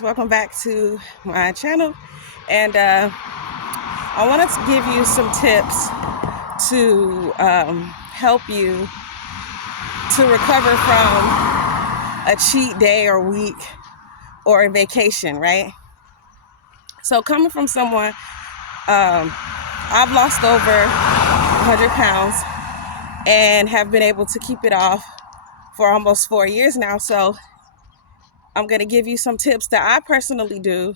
Welcome back to my channel, and I wanted to give you some tips to help you to recover from a cheat day or week or a vacation, right? So coming from someone, I've lost over 100 pounds and have been able to keep it off for almost 4 years now. So I'm going to give you some tips that I personally do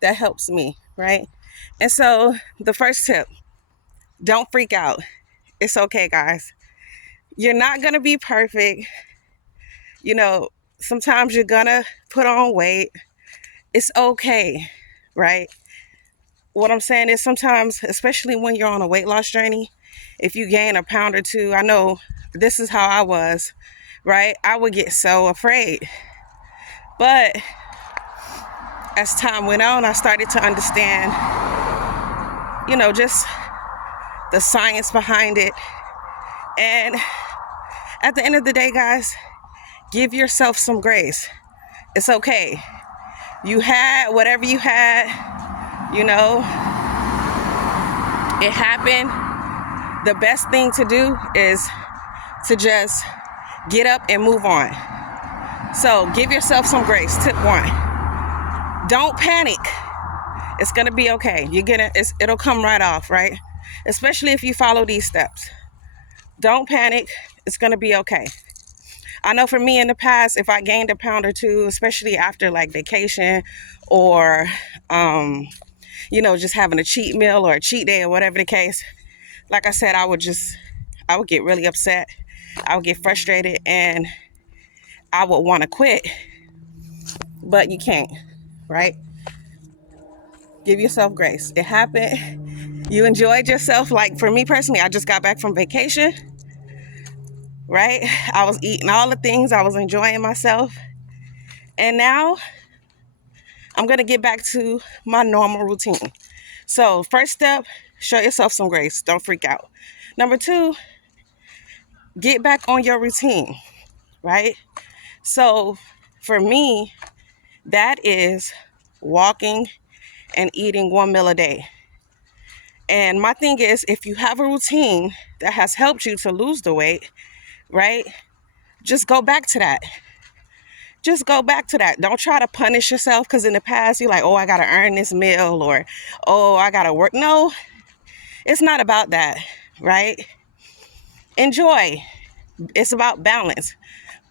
that helps me, right? And so the first tip, don't freak out. It's okay, guys. You're not going to be perfect. You know, sometimes you're going to put on weight. It's okay, right? What I'm saying is sometimes, especially when you're on a weight loss journey, if you gain a pound or two, I know this is how I was, right? I would get so afraid. But as time went on, I started to understand, just the science behind it. And at the end of the day, guys, give yourself some grace. It's okay. You had whatever you had, it happened. The best thing to do is to just get up and move on. So give yourself some grace. Tip 1. Don't panic. It's gonna be okay. It'll come right off, right? Especially if you follow these steps. Don't panic. It's gonna be okay. I know for me in the past, if I gained a pound or two, especially after like vacation or, just having a cheat meal or a cheat day or whatever the case, like I said, I would get really upset. I would get frustrated and I would want to quit, but you can't, right? Give yourself grace. It happened. You enjoyed yourself. Like for me personally, I just got back from vacation, right? I was eating all the things. I was enjoying myself. And now I'm going to get back to my normal routine. So first step, show yourself some grace. Don't freak out. Number 2, get back on your routine, right? So for me, that is walking and eating 1 meal a day. And my thing is, if you have a routine that has helped you to lose the weight, right? Just go back to that. Just go back to that. Don't try to punish yourself because in the past you're like, oh, I got to earn this meal or, oh, I got to work. No, it's not about that, right? Enjoy. It's about balance.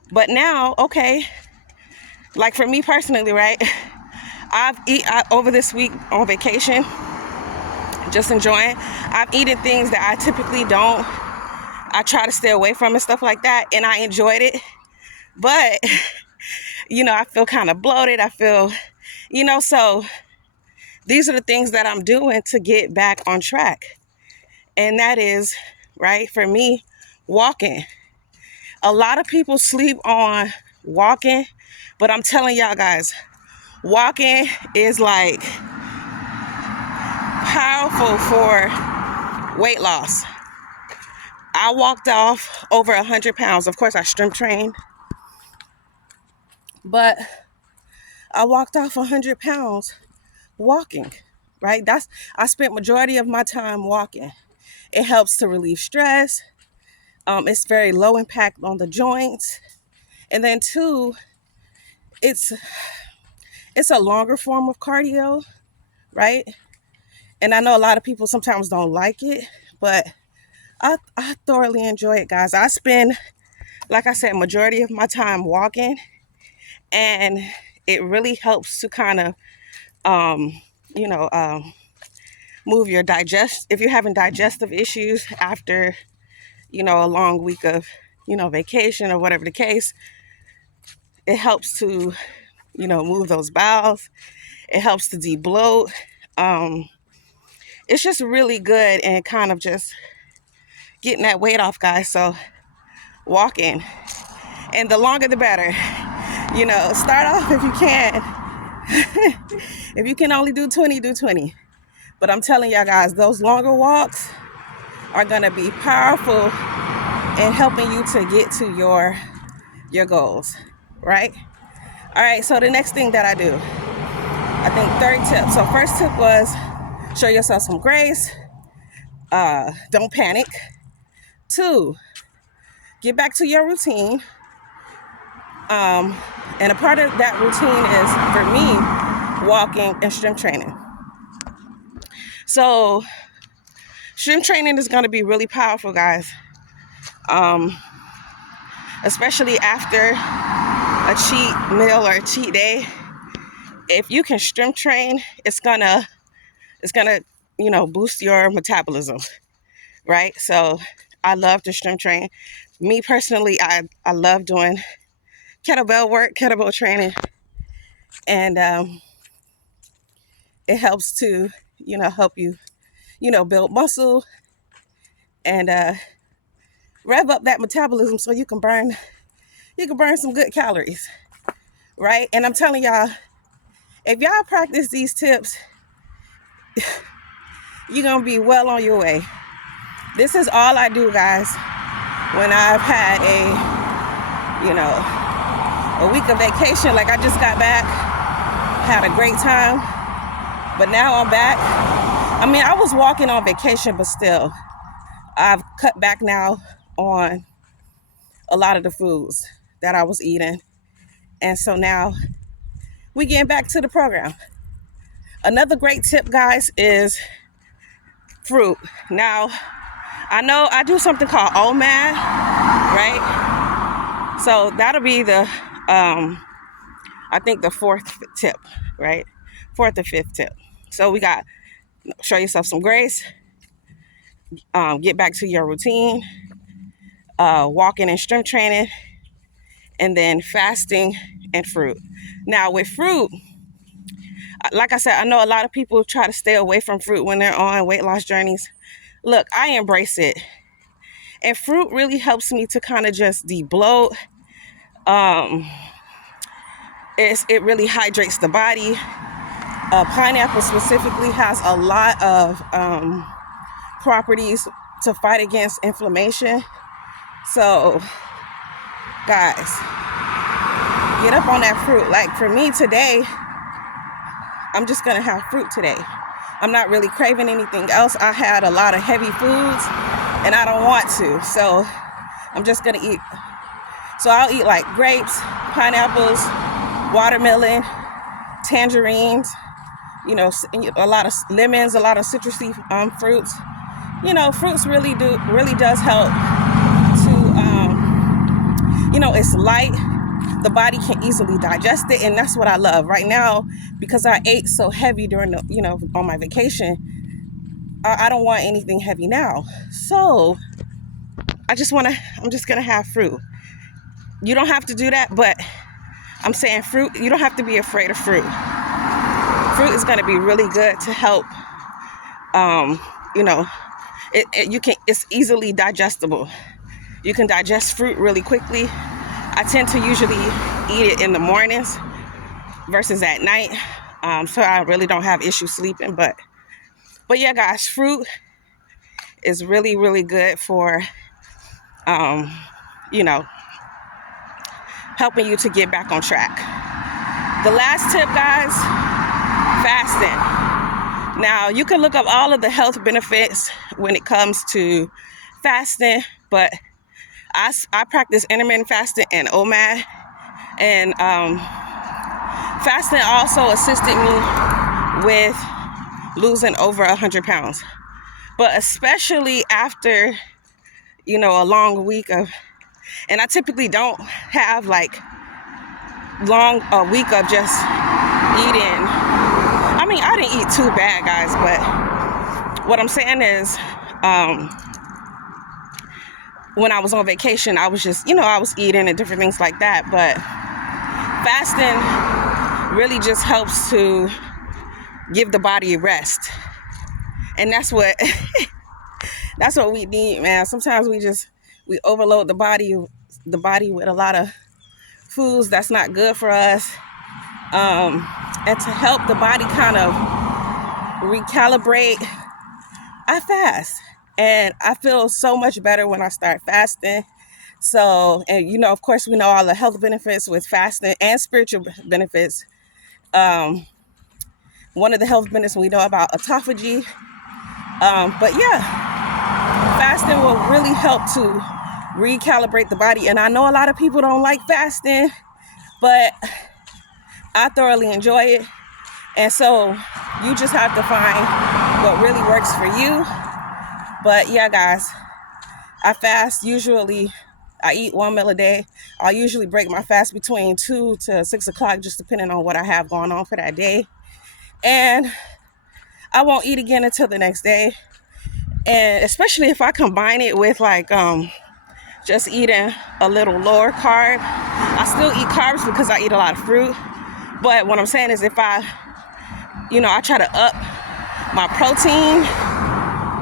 But now, okay, like for me personally, right? Over this week on vacation, just enjoying. I've eaten things that I typically don't. I try to stay away from and stuff like that, and I enjoyed it. But, I feel kind of bloated. I feel, so these are the things that I'm doing to get back on track. And that is, right, for me, walking. A lot of people sleep on walking, but I'm telling y'all guys, walking is like powerful for weight loss. I walked off over 100 pounds. Of course, I strength trained, but I walked off 100 pounds walking, right? I spent majority of my time walking. It helps to relieve stress. It's very low impact on the joints. And then 2, it's a longer form of cardio, right? And I know a lot of people sometimes don't like it, but I thoroughly enjoy it, guys. I spend, like I said, majority of my time walking, and it really helps to kind of, move your if you're having digestive issues after, a long week of, vacation or whatever the case, it helps to, move those bowels. It helps to de-bloat. It's just really good and kind of just getting that weight off, guys. So walking, and the longer the better. Start off if you can. If you can only do 20, do 20. But I'm telling y'all guys, those longer walks are gonna be powerful in helping you to get to your goals, right? All right, so the next thing that I do, I think third tip. So first tip was show yourself some grace. Don't panic. 2, get back to your routine. And a part of that routine is, for me, walking and strength training. So strength training is going to be really powerful, guys. Especially after a cheat meal or a cheat day. If you can strength train, it's gonna boost your metabolism, right? So I love to strength train. Me personally, I love doing kettlebell work, kettlebell training, and it helps to help you build muscle and rev up that metabolism so you can burn some good calories, right? And I'm telling y'all, if y'all practice these tips, you're gonna be well on your way. This is all I do, guys, when I've had a week of vacation. Like, I just got back, had a great time, but now I'm back. I mean, I was walking on vacation, but still, I've cut back now on a lot of the foods that I was eating. And so now we getting back to the program. Another great tip, guys, is fruit. Now, I know I do something called OMAD, right? So that'll be the, I think the 4th tip, right? 4th or 5th tip. So we got, show yourself some grace, get back to your routine, walking and strength training, and then fasting and fruit. Now with fruit, like I said, I know a lot of people try to stay away from fruit when they're on weight loss journeys. Look, I embrace it. And fruit really helps me to kind of just de-bloat. It really hydrates the body. Pineapple specifically has a lot of properties to fight against inflammation. So, guys, get up on that fruit. Like, for me today, I'm just gonna have fruit today. I'm not really craving anything else. I had a lot of heavy foods and I don't want to, so I'm just gonna eat. So I'll eat like grapes, pineapples, watermelon, tangerines, a lot of lemons, a lot of citrusy fruits. Fruits really does help to, it's light. The body can easily digest it, and that's what I love right now, because I ate so heavy during on my vacation. I don't want anything heavy now, so I'm just gonna have fruit. You don't have to do that, but I'm saying fruit. You don't have to be afraid of fruit. Fruit is gonna be really good to help. It's easily digestible. You can digest fruit really quickly. I tend to usually eat it in the mornings versus at night, so I really don't have issues sleeping. But yeah, guys, fruit is really, really good for, helping you to get back on track. The last tip, guys, fasting. Now, you can look up all of the health benefits when it comes to fasting, but I practice intermittent fasting and OMAD, and fasting also assisted me with losing over 100 pounds. But especially after, a long week of, and I typically don't have like a week of just eating. I mean, I didn't eat too bad, guys, but what I'm saying is, when I was on vacation, I was just, I was eating and different things like that. But fasting really just helps to give the body a rest. And that's what we need, man. Sometimes we overload the body with a lot of foods that's not good for us. And to help the body kind of recalibrate, I fast. And I feel so much better when I start fasting. So, and you know, of course, we know all the health benefits with fasting and spiritual benefits. One of the health benefits we know about autophagy. But yeah, fasting will really help to recalibrate the body. And I know a lot of people don't like fasting, but I thoroughly enjoy it. And so you just have to find what really works for you. But yeah, guys, I fast usually. I eat 1 meal a day. I'll usually break my fast between 2 to 6 o'clock, just depending on what I have going on for that day. And I won't eat again until the next day. And especially if I combine it with like just eating a little lower carb. I still eat carbs because I eat a lot of fruit. But what I'm saying is if I try to up my protein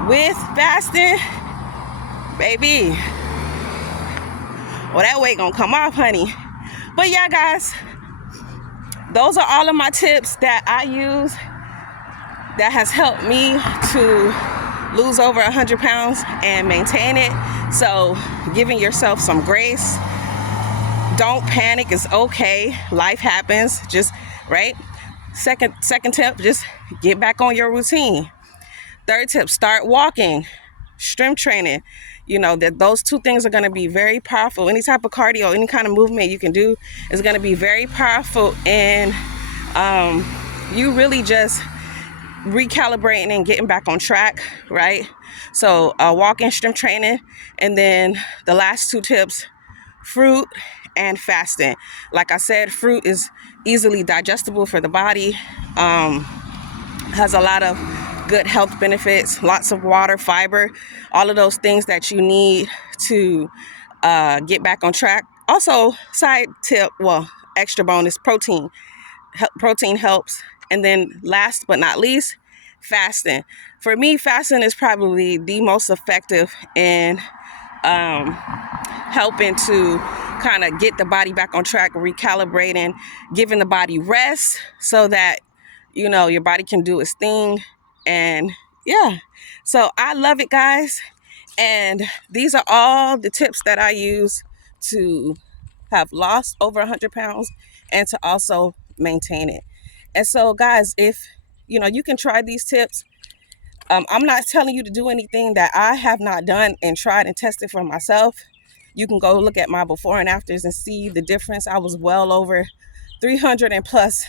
with fasting, baby, well, that weight gonna come off, honey. But yeah, guys, those are all of my tips that I use that has helped me to lose over 100 pounds and maintain it. So giving yourself some grace. Don't panic, it's okay. Life happens, just right. Second tip, just get back on your routine. Third tip, start walking, strength training. You know that those two things are going to be very powerful. Any type of cardio, any kind of movement you can do is going to be very powerful in you really just recalibrating and getting back on track, right? So walking, strength training, and then the last two tips, fruit and fasting. Like I said, fruit is easily digestible for the body, has a lot of good health benefits, lots of water, fiber, all of those things that you need to get back on track. Also, side tip, well, extra bonus, protein. Protein helps. And then last but not least, fasting. For me, fasting is probably the most effective in helping to kind of get the body back on track, recalibrating, giving the body rest so that, you know, your body can do its thing. And yeah, so I love it, guys. And these are all the tips that I use to have lost over 100 pounds and to also maintain it. And so, guys, if you can try these tips. I'm not telling you to do anything that I have not done and tried and tested for myself. You can go look at my before and afters and see the difference. I was well over 300 and plus,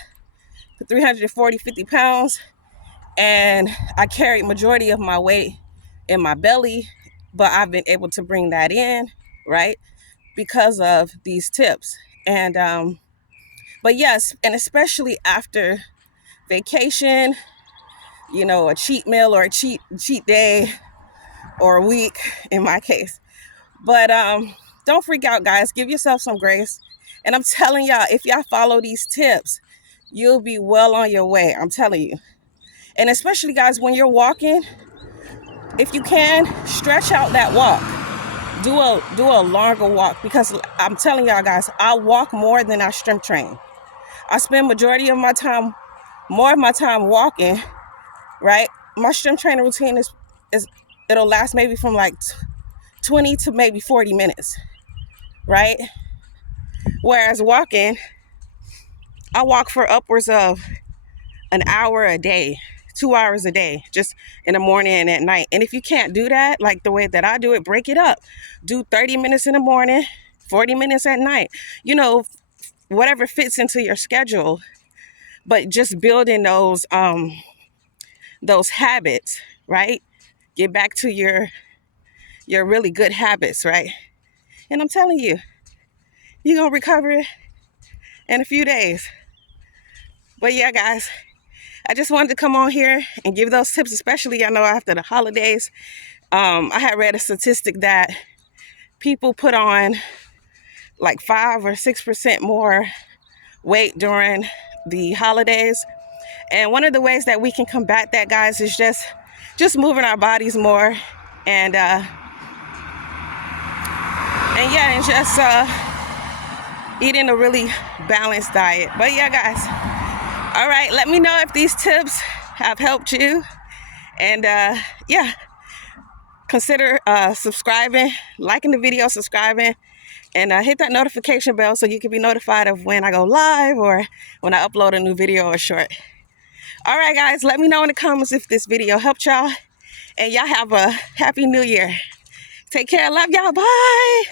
340, 50 pounds. And I carried majority of my weight in my belly, but I've been able to bring that in, right? Because of these tips. And, but yes, and especially after vacation, a cheat meal or a cheat day or a week in my case. But don't freak out, guys. Give yourself some grace. And I'm telling y'all, if y'all follow these tips, you'll be well on your way. I'm telling you. And especially, guys, when you're walking, if you can, stretch out that walk. Do a longer walk, because I'm telling y'all, guys, I walk more than I strength train. I spend majority of my time, more of my time walking, right? My strength training routine is it'll last maybe from like 20 to maybe 40 minutes, right? Whereas walking, I walk for upwards of an hour a day, 2 hours a day, just in the morning and at night. And if you can't do that, like the way that I do it, break it up. Do 30 minutes in the morning, 40 minutes at night, whatever fits into your schedule. But just building those habits, right? Get back to your really good habits, right? And I'm telling you, you're going to recover in a few days. But yeah, guys, I just wanted to come on here and give those tips, especially, after the holidays. I had read a statistic that people put on like 5 or 6% more weight during the holidays. And one of the ways that we can combat that, guys, is just moving our bodies more and just eating a really balanced diet. But yeah, guys, all right, let me know if these tips have helped you. And consider subscribing, liking the video, subscribing, And hit that notification bell so you can be notified of when I go live or when I upload a new video or short. All right, guys, let me know in the comments if this video helped y'all. And y'all have a happy new year. Take care. Love y'all. Bye.